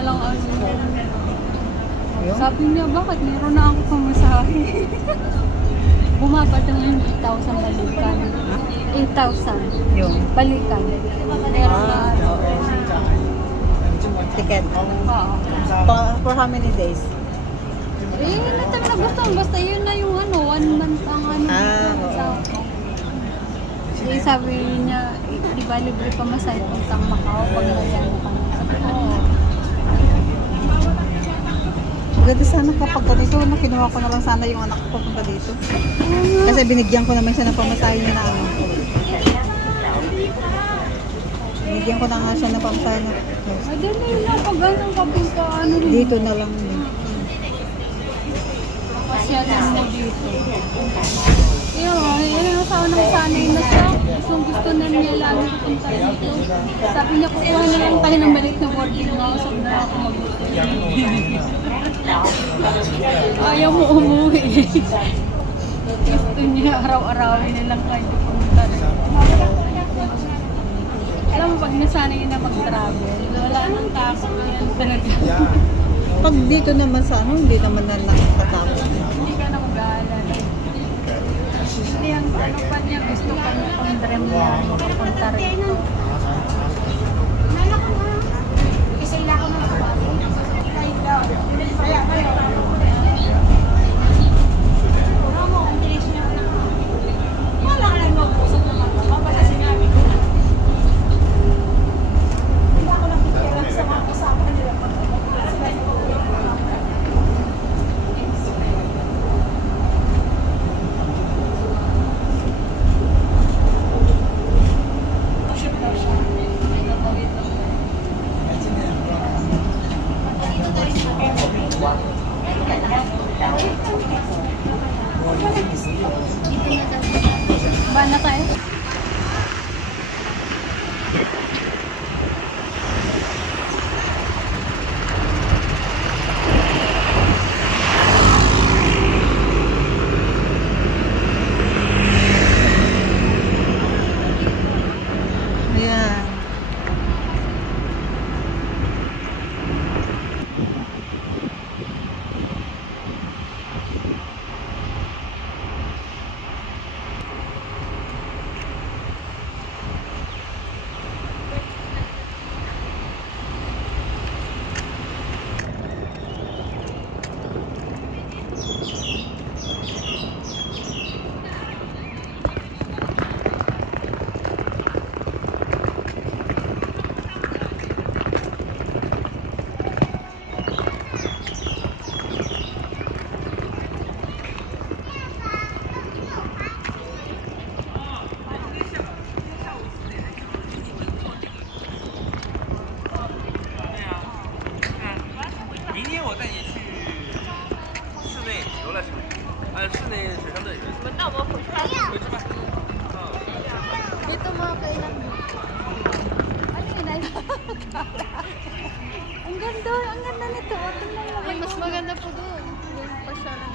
na lang ano. Yung? Sabi niya, bakit meron na ako pamasahe? Bumaba daw yung 8,000 balikan. 8,000 Yung? balikan. Meron na ano. Oo. Ticket. Oo. For how many days? Eh, natang na gusto. Basta yun na yung ano, 1 month ang ano. Oo. Eh, sabi niya, di ba libre pa masahe puntang Macau pag nagano ka na. Sabi ko, oo. Maganda sana kapag ganito, no, kinuha ko na lang sana yung anak ko papunta dito. Kasi binigyan ko naman siya ng pamasahe niya na ano. Binigyan ko na nga siya ng pamasahe na. Madali lang pag ganun kapag ka ano rin. Dito na lang din. Pasyalan mo dito. Yun ang asawa ng sanay na siya. Gusto na niya lagi pupunta dito. Sabi niya, kukuha na lang tayo ng balik na boarding house. Sabi na ako mag-gusto. Ayaw mo umuwi. Gusto niya araw-arawin na lang kayo pumunta rin. Alam mo, pag nasanay na mag-travel, wala nang takot na yan talaga. Pag dito naman sa ano, hindi naman na nakakatakot. Hindi ka na mag-aalala. Hindi ang ano pa niya, gusto pa niya pang dream niya makapunta rito. Ba na tayo? Ayan. Dito mga kailan mo. Ano yun ay? Ang ganda nito. Tingnan mo. Ay, mas maganda po doon. Doon pa siya ng